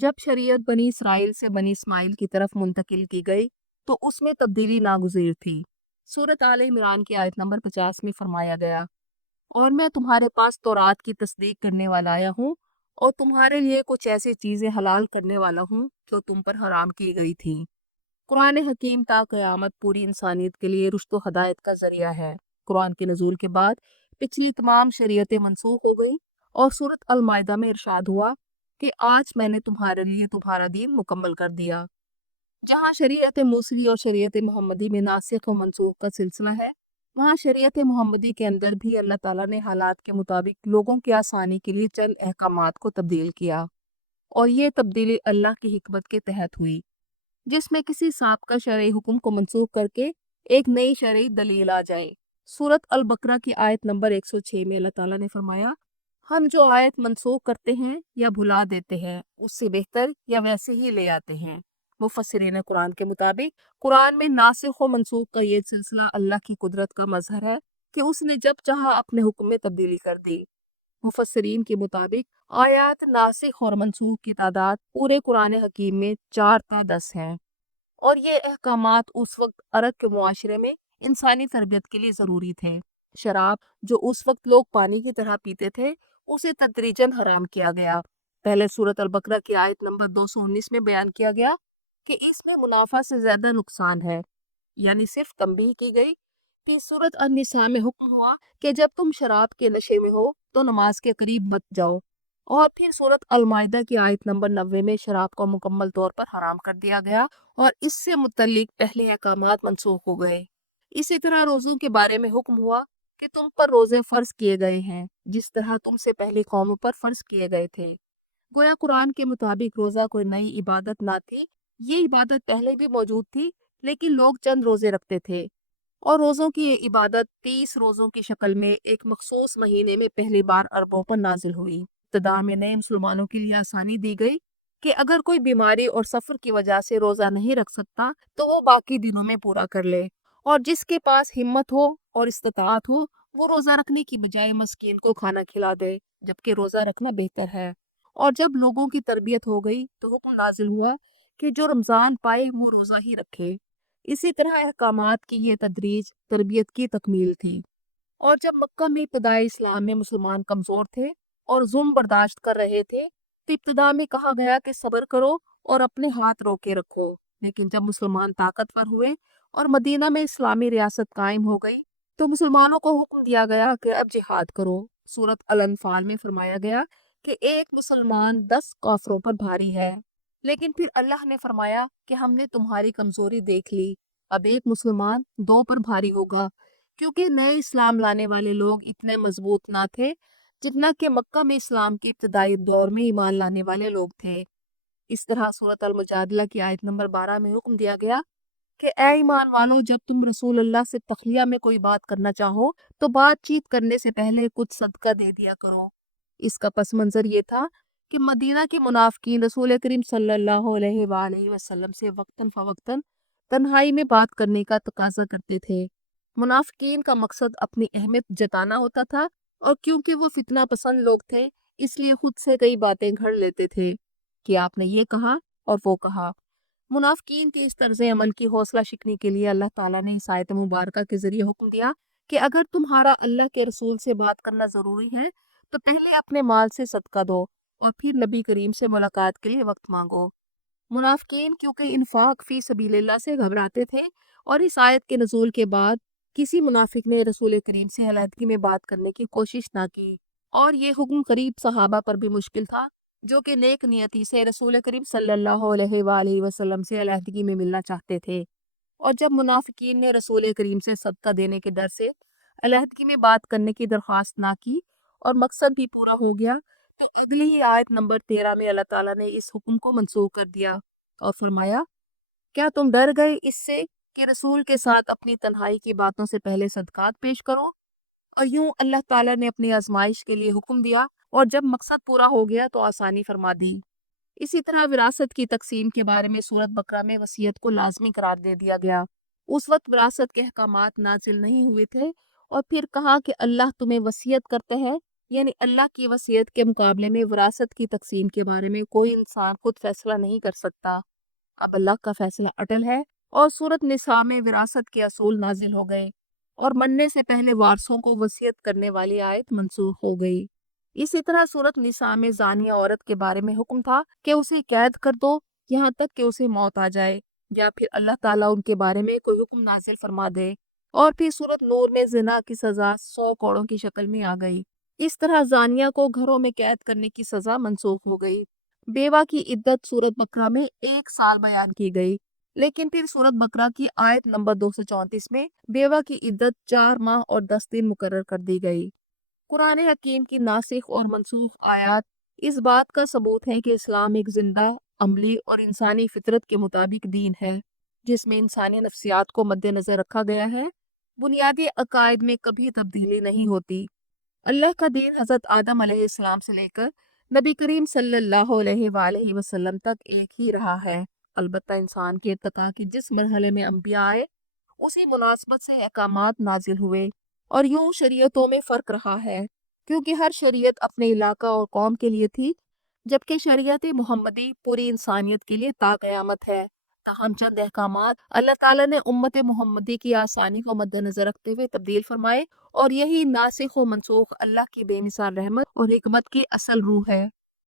جب شریعت بنی اسرائیل سے بنی اسماعیل کی طرف منتقل کی گئی تو اس میں تبدیلی ناگزیر تھی۔ سورۃ آل عمران کی آیت نمبر 50 میں فرمایا گیا، اور میں تمہارے پاس تورات کی تصدیق کرنے والا آیا ہوں اور تمہارے لیے کچھ ایسی چیزیں حلال کرنے والا ہوں جو تم پر حرام کی گئی تھیں۔ قرآن حکیم تا قیامت پوری انسانیت کے لیے رشد و ہدایت کا ذریعہ ہے۔ قرآن کے نزول کے بعد پچھلی تمام شریعتیں منسوخ ہو گئیں اور سورۃ المائدہ میں ارشاد ہوا کہ آج میں نے تمہارے لیے تمہارا دین مکمل کر دیا۔ جہاں شریعت موصلی اور شریعت محمدی میں ناسخ و منسوخ کا سلسلہ ہے، وہاں شریعت محمدی کے اندر بھی اللہ تعالیٰ نے حالات کے مطابق لوگوں کی آسانی کے لیے چند احکامات کو تبدیل کیا، اور یہ تبدیلی اللہ کی حکمت کے تحت ہوئی، جس میں کسی سابقہ شرعی حکم کو منسوخ کر کے ایک نئی شرعی دلیل آ جائے۔ سورۃ البقرہ کی آیت نمبر 106 میں اللہ تعالیٰ نے فرمایا، ہم جو آیت منسوخ کرتے ہیں یا بھلا دیتے ہیں اس سے بہتر یا ویسے ہی لے آتے ہیں۔ مفسرین قرآن کے مطابق قرآن میں ناسخ و منسوخ کا یہ سلسلہ اللہ کی قدرت کا مظہر ہے کہ اس نے جب چاہا اپنے حکم میں تبدیلی کر دی۔ مفسرین کے مطابق آیات ناسخ اور منسوخ کی تعداد پورے قرآن حکیم میں 4 تا 10 ہیں، اور یہ احکامات اس وقت عرب کے معاشرے میں انسانی تربیت کے لیے ضروری تھے۔ شراب جو اس وقت لوگ پانی کی طرح پیتے تھے، اسے تدریجاً حرام کیا گیا۔ پہلے سورۃ البقرہ کی آیت نمبر 219 میں بیان کیا گیا کہ اس میں منافع سے زیادہ نقصان ہے، یعنی صرف تنبیہ کی گئی۔ پھر سورۃ النساء میں حکم ہوا کہ جب تم شراب کے نشے میں ہو تو نماز کے قریب مت جاؤ، اور پھر سورۃ المائدہ کی آیت نمبر 90 میں شراب کو مکمل طور پر حرام کر دیا گیا اور اس سے متعلق پہلے احکامات منسوخ ہو گئے۔ اسی طرح روزوں کے بارے میں حکم ہوا کہ تم پر روزے فرض کیے گئے ہیں جس طرح تم سے پہلی قوموں پر فرض کیے گئے تھے۔ گویا قرآن کے مطابق روزہ کوئی نئی عبادت نہ تھی، یہ عبادت پہلے بھی موجود تھی، لیکن لوگ چند روزے رکھتے تھے، اور روزوں کی یہ عبادت 30 روزوں کی شکل میں ایک مخصوص مہینے میں پہلی بار عربوں پر نازل ہوئی۔ ابتدا میں نئے مسلمانوں کے لیے آسانی دی گئی کہ اگر کوئی بیماری اور سفر کی وجہ سے روزہ نہیں رکھ سکتا تو وہ باقی دنوں میں پورا کر لے، اور جس کے پاس ہمت ہو اور استطاعت ہو وہ روزہ رکھنے کی بجائے مسکین کو کھانا کھلا دے، جبکہ روزہ رکھنا بہتر ہے۔ اور جب لوگوں کی تربیت ہو گئی تو حکم نازل ہوا کہ جو رمضان پائے وہ روزہ ہی رکھے۔ اسی طرح احکامات کی یہ تدریج تربیت کی تکمیل تھی، اور جب مکہ میں ابتدائی اسلام میں مسلمان کمزور تھے اور ظلم برداشت کر رہے تھے تو ابتدا میں کہا گیا کہ صبر کرو اور اپنے ہاتھ روکے رکھو، لیکن جب مسلمان طاقتور ہوئے اور مدینہ میں اسلامی ریاست قائم ہو گئی تو مسلمانوں کو حکم دیا گیا کہ اب جہاد کرو۔ سورۃ الانفال میں فرمایا گیا کہ ایک مسلمان 10 کافروں پر بھاری ہے، لیکن پھر اللہ نے فرمایا کہ ہم نے تمہاری کمزوری دیکھ لی، اب ایک مسلمان 2 پر بھاری ہوگا، کیونکہ نئے اسلام لانے والے لوگ اتنے مضبوط نہ تھے جتنا کہ مکہ میں اسلام کے ابتدائی دور میں ایمان لانے والے لوگ تھے۔ اس طرح سورۃ المجادلہ کی آیت نمبر 12 میں حکم دیا گیا کہ اے ایمان والو، جب تم رسول اللہ سے تخلیہ میں کوئی بات کرنا چاہو تو بات چیت کرنے سے پہلے کچھ صدقہ دے دیا کرو۔ اس کا پس منظر یہ تھا کہ مدینہ کے منافقین رسول کریم صلی اللہ علیہ وآلہ وسلم سے وقتاً فوقتاً تنہائی میں بات کرنے کا تقاضا کرتے تھے۔ منافقین کا مقصد اپنی اہمیت جتانا ہوتا تھا، اور کیونکہ وہ فتنہ پسند لوگ تھے اس لیے خود سے کئی باتیں گھڑ لیتے تھے کہ آپ نے یہ کہا اور وہ کہا۔ منافقین کے اس طرز عمل کی حوصلہ شکنی کے لیے اللہ تعالیٰ نے اس آیت مبارکہ کے ذریعے حکم دیا کہ اگر تمہارا اللہ کے رسول سے بات کرنا ضروری ہے تو پہلے اپنے مال سے صدقہ دو اور پھر نبی کریم سے ملاقات کے لیے وقت مانگو۔ منافقین کیونکہ انفاق فی سبیل اللہ سے گھبراتے تھے، اور اس آیت کے نزول کے بعد کسی منافق نے رسول کریم سے علیحدگی میں بات کرنے کی کوشش نہ کی، اور یہ حکم قریب صحابہ پر بھی مشکل تھا جو کہ نیک نیتی سے رسول کریم صلی اللہ علیہ وآلہ وسلم سے علیحدگی میں ملنا چاہتے تھے، اور جب منافقین نے رسول کریم سے صدقہ دینے کے ڈر سے علیحدگی میں بات کرنے کی درخواست نہ کی اور مقصد بھی پورا ہو گیا تو اگلی ہی آیت نمبر 13 میں اللہ تعالیٰ نے اس حکم کو منسوخ کر دیا اور فرمایا، کیا تم ڈر گئے اس سے کہ رسول کے ساتھ اپنی تنہائی کی باتوں سے پہلے صدقات پیش کرو؟ اور یوں اللہ تعالیٰ نے اپنی آزمائش کے لیے حکم دیا، اور جب مقصد پورا ہو گیا تو آسانی فرما دی۔ اسی طرح وراثت کی تقسیم کے بارے میں سورۃ بقرہ میں وصیت کو لازمی قرار دے دیا گیا۔ اس وقت وراثت کے احکامات نازل نہیں ہوئے تھے، اور پھر کہا کہ اللہ تمہیں وصیت کرتے ہیں یعنی اللہ کی وصیت کے مقابلے میں وراثت کی تقسیم کے بارے میں کوئی انسان خود فیصلہ نہیں کر سکتا۔ اب اللہ کا فیصلہ اٹل ہے اور سورۃ نساء میں وراثت کے اصول نازل ہو گئے اور مرنے سے پہلے وارثوں کو وصیت کرنے والی آیت منسوخ ہو گئی۔ اسی طرح سورۃ نساء میں زانیہ عورت کے بارے میں حکم تھا کہ اسے قید کر دو یہاں تک کہ اسے موت آ جائے، یا پھر اللہ تعالیٰ ان کے بارے میں کوئی حکم نازل فرما دے۔ اور پھر سورۃ نور میں زنا کی سزا 100 کوڑوں کی شکل میں آ گئی۔ اس طرح زانیہ کو گھروں میں قید کرنے کی سزا منسوخ ہو گئی۔ بیوہ کی عدت سورۃ بقرہ میں 1 سال بیان کی گئی، لیکن پھر سورۃ بقرہ کی آیت نمبر 234 میں بیوہ کی عدت 4 ماہ اور 10 دن مقرر کر دی گئی۔ قرآن حکیم کی ناسخ اور منسوخ آیات اس بات کا ثبوت ہے کہ اسلام ایک زندہ، عملی اور انسانی فطرت کے مطابق دین ہے، جس میں انسانی نفسیات کو مد نظر رکھا گیا ہے۔ بنیادی عقائد میں کبھی تبدیلی نہیں ہوتی۔ اللہ کا دین حضرت آدم علیہ السلام سے لے کر نبی کریم صلی اللہ علیہ وآلہ وسلم تک ایک ہی رہا ہے۔ البتہ انسان کے ارتقاء کے جس مرحلے میں انبیاء آئے، اسی مناسبت سے احکامات نازل ہوئے، اور یوں شریعتوں میں فرق رہا ہے، کیونکہ ہر شریعت اپنے علاقہ اور قوم کے لیے تھی، جبکہ شریعت محمدی پوری انسانیت کے لیے تا قیامت ہے۔ تاہم چند احکامات اللہ تعالیٰ نے امت محمدی کی آسانی کو مد نظر رکھتے ہوئے تبدیل فرمائے، اور یہی ناسخ و منسوخ اللہ کی بے مثال رحمت اور حکمت کی اصل روح ہے۔